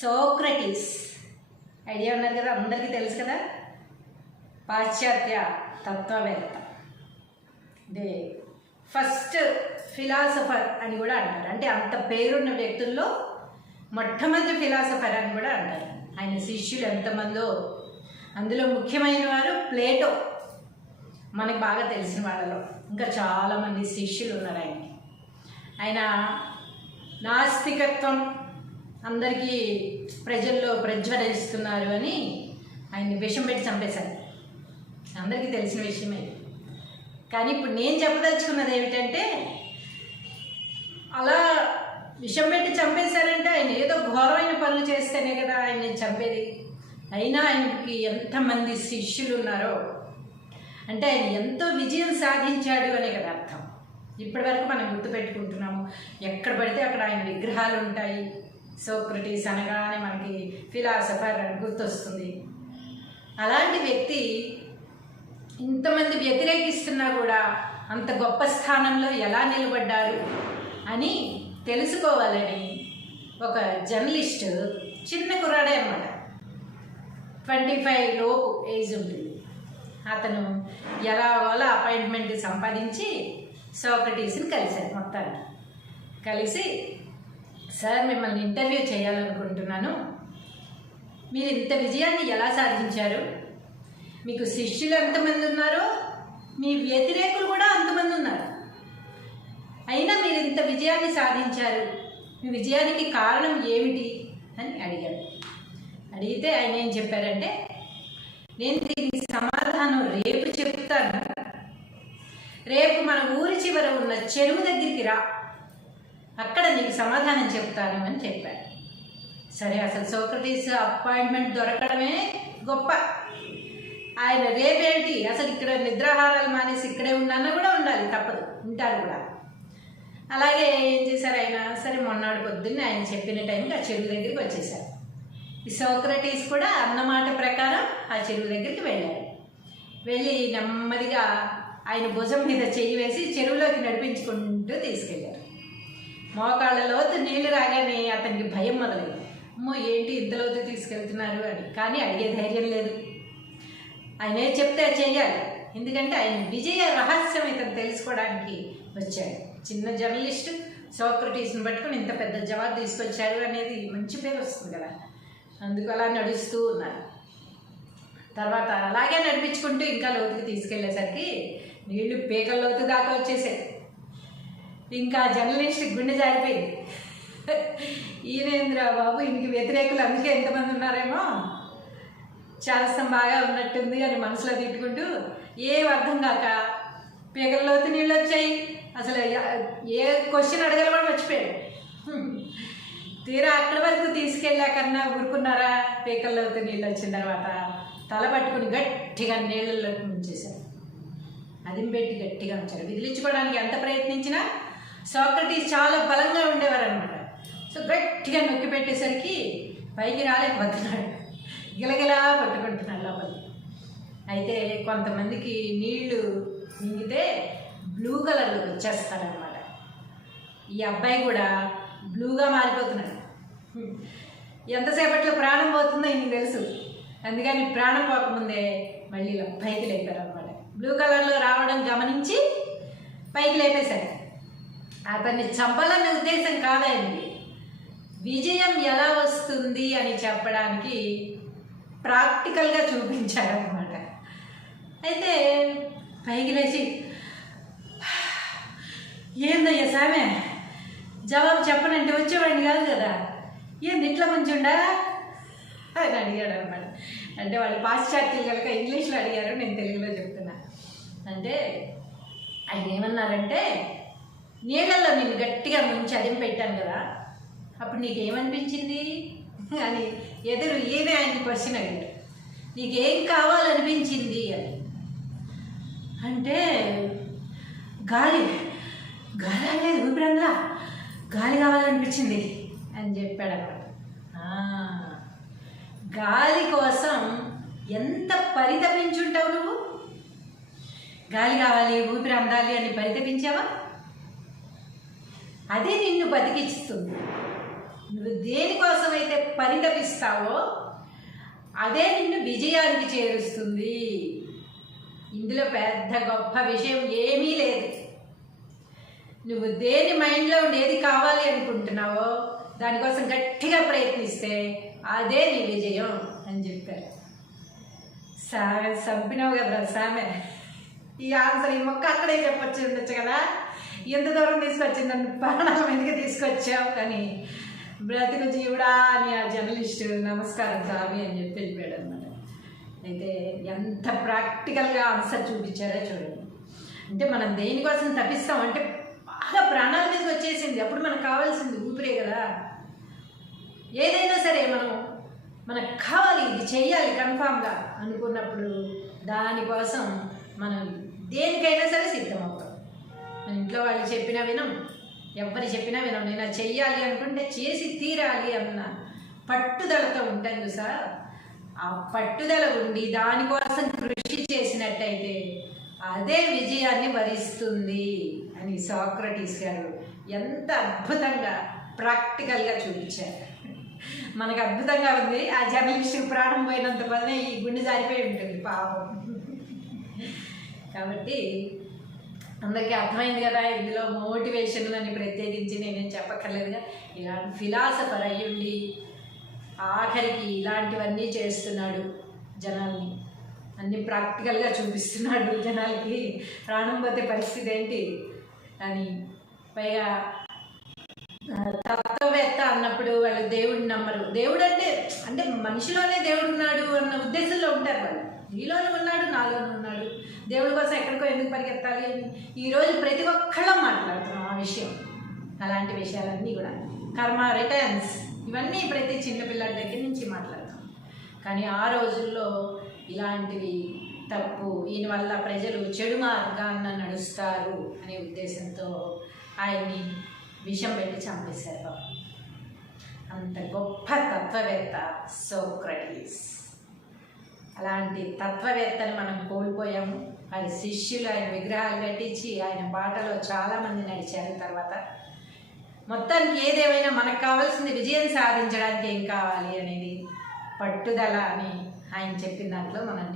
Socrates idea ఉన్నారు కదా, అందరికీ తెలుసు కదా, పాశ్చాత్య తత్వవేత్త, దే ఫస్ట్ ఫిలాసఫర్ అని కూడా అంటారు. అంటే అంత పేరున్న వ్యక్తుల్లో మొట్టమొదటి ఫిలాసఫర్ అని కూడా అంటారు. ఆయన శిష్యులు ఎంతమందో, అందులో ముఖ్యమైన వారు ప్లేటో, మనకు బాగా తెలిసిన వాళ్ళలో. ఇంకా చాలామంది శిష్యులు ఉన్నారు ఆయనకి. ఆయన నాస్తికత్వం అందరికీ ప్రజల్లో ప్రజ్వలిస్తున్నారు అని ఆయన్ని విషం పెట్టి చంపేశారు. అందరికీ తెలిసిన విషయమే. కానీ ఇప్పుడు నేను చెప్పదలుచుకున్నది ఏమిటంటే, అలా విషం పెట్టి చంపేశారంటే ఆయన ఏదో ఘోరమైన పనులు చేస్తేనే కదా ఆయన్ని చంపేది. అయినా ఆయనకి ఎంతమంది శిష్యులు ఉన్నారో అంటే ఆయన ఎంతో విజయం సాధించాడు అనే కదా అర్థం. ఇప్పటి వరకు మనం గుర్తుపెట్టుకుంటున్నాము, ఎక్కడ పడితే అక్కడ ఆయన విగ్రహాలు ఉంటాయి. సోక్రటీస్ అనగానే మనకి ఫిలాసఫర్ అని గుర్తొస్తుంది. అలాంటి వ్యక్తి ఇంతమంది వ్యతిరేకిస్తున్నా కూడా అంత గొప్ప స్థానంలో ఎలా నిలబడ్డారు అని తెలుసుకోవాలని ఒక జర్నలిస్ట్, చిన్న కుర్రాడే అన్నమాట, 25 లోపు ఏజ్ ఉంటుంది. అతను ఎలాగోలా అపాయింట్మెంట్ సంపాదించి సోక్రటీస్ని కలిశారు. మొత్తాన్ని కలిసి, సార్ మిమ్మల్ని ఇంటర్వ్యూ చేయాలనుకుంటున్నాను, మీరు ఇంత విజయాన్ని ఎలా సాధించారు, మీకు శిష్యులు ఎంతమంది ఉన్నారో మీ వ్యతిరేకులు కూడా అంతమంది ఉన్నారు, అయినా మీరు ఇంత విజయాన్ని సాధించారు, మీ విజయానికి కారణం ఏమిటి అని అడిగారు. అడిగితే ఆయన ఏం చెప్పారంటే, నేను దీనికి సమాధానం రేపు చెప్తాను, రేపు మన ఊరి చివర ఉన్న చెరువు దగ్గరికి రా, అక్కడ నీకు సమాధానం చెప్తాను అని చెప్పారు. సరే, అసలు సోక్రటీస్ అపాయింట్మెంట్ దొరకడమే గొప్ప. ఆయన రేపేంటి, అసలు ఇక్కడ నిద్రాహారాలు మానేసి ఇక్కడే ఉన్నాన్న కూడా ఉండాలి, తప్పదు, ఉంటారు కూడా. అలాగే ఏం చేశారు ఆయన, సరే మొన్నటి పొద్దున్నే ఆయన చెప్పిన టైంకి ఆ చెరువు దగ్గరికి వచ్చేసారు. ఈ సోక్రటీస్ కూడా అన్నమాట ప్రకారం ఆ చెరువు దగ్గరికి వెళ్ళారు. వెళ్ళి నెమ్మదిగా ఆయన భుజం మీద చెయ్యి వేసి చెరువులోకి నడిపించుకుంటూ తీసుకెళ్ళారు. మోకాళ్ళ లోతు నీళ్లు రాగానే అతనికి భయం మొదలైంది. అమ్మో, ఏంటి ఇంత లోతు తీసుకెళ్తున్నారు అని. కానీ అడిగే ధైర్యం లేదు. ఆయన ఏం చెప్తే చెయ్యాలి, ఎందుకంటే ఆయన విజయ రహస్యం ఇతను తెలుసుకోవడానికి వచ్చాడు. చిన్న జర్నలిస్ట్ సోక్రటీస్ని పట్టుకుని ఇంత పెద్ద జవాబు తీసుకొచ్చారు అనేది మంచి పేరు వస్తుంది కదా, అందుకు అలా నడుస్తూ ఉన్నారు. తర్వాత అలాగే నడిపించుకుంటూ ఇంకా లోతుకి తీసుకెళ్లేసరికి నీళ్లు పీకల లోతు దాకా వచ్చేసాయి. ఇంకా జర్నలిస్ట్ గుండె జారిపోయింది. ఈయనేంద్ర బాబు, ఇంక వ్యతిరేకులు అందుకే ఎంతమంది ఉన్నారేమో, చాలాసం బాగా ఉన్నట్టుంది అని మనసులో తిట్టుకుంటూ ఏం అర్థం కాక పీకల లోతు నీళ్ళు వచ్చాయి. అసలు ఏ క్వశ్చన్ అడగాలి కూడా మర్చిపోయాడు. తీరా అక్కడి వరకు తీసుకెళ్ళాకన్నా ఊరుకున్నారా? పీకల లోతు నీళ్ళు వచ్చిన తర్వాత తల పట్టుకుని గట్టిగా నీళ్ళలోకి ముంచేశారు. అదిం పెట్టి గట్టిగా ఉంచారు. విదిలించుకోవడానికి ఎంత ప్రయత్నించినా సోక్రటీస్ చాలా బలంగా ఉండేవారు అనమాట. సో గట్టిగా నొక్కి పెట్టేసరికి పైకి రాలేకపోతున్నాడు, గిలగిలా పట్టుకుంటున్నాడు లోపలికి. అయితే కొంతమందికి నీళ్లు మింగితే బ్లూ కలర్లో వచ్చేస్తారనమాట. ఈ అబ్బాయి కూడా బ్లూగా మారిపోతున్నాడు. ఎంతసేపట్లో ప్రాణం పోతుందో ఈయనకి తెలుసు, అందుకని ప్రాణం పోకముందే మళ్ళీ ఇలా పైకి లేపారు అనమాట. బ్లూ కలర్లో రావడం గమనించి పైకి లేపేశారు. అతన్ని చంపాలనే ఉద్దేశం కాదండి, విజయం ఎలా వస్తుంది అని చెప్పడానికి ప్రాక్టికల్గా చూపించారనమాట. అయితే పైకి లేచి, ఏందయ్యా సామె, జవాబు చెప్పనంటే వచ్చేవాడిని కాదు కదా, ఏంది ఇట్లా మంచుండా అని అడిగాడు అనమాట. అంటే వాళ్ళు పాశ్చాత్యులు కనుక ఇంగ్లీష్లో అడిగారు, నేను తెలుగులో చెప్తున్నా. అంటే ఆయన ఏమన్నారంటే, నీళ్ళల్లో నేను గట్టిగా ముంచి అదిం పెట్టాను కదా, అప్పుడు నీకేమనిపించింది అని ఎదురు ఈయనే ఆయన క్వశ్చన్ అడిగారు. నీకేం కావాలనిపించింది అని. అంటే గాలి గాలి అనేది ఊపిరందా, గాలి కావాలనిపించింది అని చెప్పాడు అన్నమాట. గాలి కోసం ఎంత పరితపించుంటావు నువ్వు? గాలి కావాలి, ఊపిరి అందాలి అని పరితపించావా? అదే నిన్ను బతికిస్తుంది. నువ్వు దేనికోసమైతే పరితపిస్తావో అదే నిన్ను విజయానికి చేరుస్తుంది. ఇందులో పెద్ద గొప్ప విషయం ఏమీ లేదు. నువ్వు దేని మైండ్లో ఉండి ఏది కావాలి అనుకుంటున్నావో దానికోసం గట్టిగా ప్రయత్నిస్తే అదే నీ విజయం అని చెప్పారు. సామె చంపినావు కదరా సామె. ఈ ఆన్సర్ ఈ మొక్క అక్కడే చెప్పొచ్చి ఉండొచ్చు కదా. ఎంత దూరం తీసుకొచ్చిందని ప్రాణాల మీదకి తీసుకొచ్చావు. కానీ బ్రతుకు జీవుడా అని ఆ జర్నలిస్టు నమస్కారం స్వామి అని చెప్పి వెళ్ళిపోయాడు అనమాట. అయితే ఎంత ప్రాక్టికల్గా ఆన్సర్ చూపించారో చూడండి. అంటే మనం దేనికోసం తప్పిస్తాం అంటే బాగా ప్రాణాల మీదకి వచ్చేసింది. అప్పుడు మనకు కావాల్సింది ఊపిరే కదా. ఏదైనా సరే మనకు కావాలి, ఇది చెయ్యాలి కన్ఫామ్గా అనుకున్నప్పుడు దానికోసం మనం దేనికైనా సరే సిద్ధం అవుతాం. మన ఇంట్లో వాళ్ళు చెప్పినా వినం, ఎవరు చెప్పినా వినం. నేను అది చెయ్యాలి అనుకుంటే చేసి తీరాలి అన్న పట్టుదలతో ఉంటాను సార్. ఆ పట్టుదల ఉండి దానికోసం కృషి చేసినట్టయితే అదే విజయాన్ని వరిస్తుంది అని సాక్రటీస్ గారు ఎంత అద్భుతంగా ప్రాక్టికల్గా చూపించారు. మనకు అద్భుతంగా ఉంది. ఆ జర్నలిస్టు ప్రాణం పోయినంత పదనే ఈ గుండె జారిపోయి ఉంటుంది పాపం. కాబట్టి అందరికీ అర్థమైంది కదా. ఇందులో మోటివేషన్ అని ప్రత్యేకించి నేనేం చెప్పక్కర్లేదుగా. ఇలాంటి ఫిలాసఫర్ అయ్యుండి ఆఖరికి ఇలాంటివన్నీ చేస్తున్నాడు, జనాల్ని అన్నీ ప్రాక్టికల్గా చూపిస్తున్నాడు. జనాలకి ప్రాణం పోతే పరిస్థితి ఏంటి అని. పైగా తత్వవేత్త అన్నప్పుడు వాళ్ళు దేవుడిని నమ్మరు. దేవుడు అంటే మనిషిలోనే దేవుడు ఉన్నాడు అన్న ఉద్దేశంలో ఉంటారు వాళ్ళు. నీలోనే ఉన్నాడు, నాలోనే ఉన్నాడు, దేవుడి కోసం ఎక్కడికో ఎందుకు పరిగెత్తాలి అని ఈరోజు ప్రతి ఒక్కళ్ళం మాట్లాడుతున్నాం ఆ విషయం. అలాంటి విషయాలన్నీ కూడా కర్మ, రిటర్న్స్, ఇవన్నీ ప్రతి చిన్నపిల్లల దగ్గర నుంచి మాట్లాడతాం. కానీ ఆ రోజుల్లో ఇలాంటివి తప్పు, ఈయన వల్ల ప్రజలు చెడు మార్గాన్న నడుస్తారు అనే ఉద్దేశంతో ఆయన్ని విషం పెట్టి చంపేశారు. అంత గొప్ప తత్వవేత్త సోక్రటీస్. అలాంటి తత్వవేత్తని మనం కోల్పోయాము. ఆయన శిష్యులు ఆయన విగ్రహాలు కట్టించి ఆయన బాటలో చాలామంది నడిచారు. తర్వాత మొత్తానికి ఏదేమైనా మనకు కావాల్సింది విజయం సాధించడానికి ఏం కావాలి అనేది పట్టుదల అని ఆయన చెప్పిన దాంట్లో మనం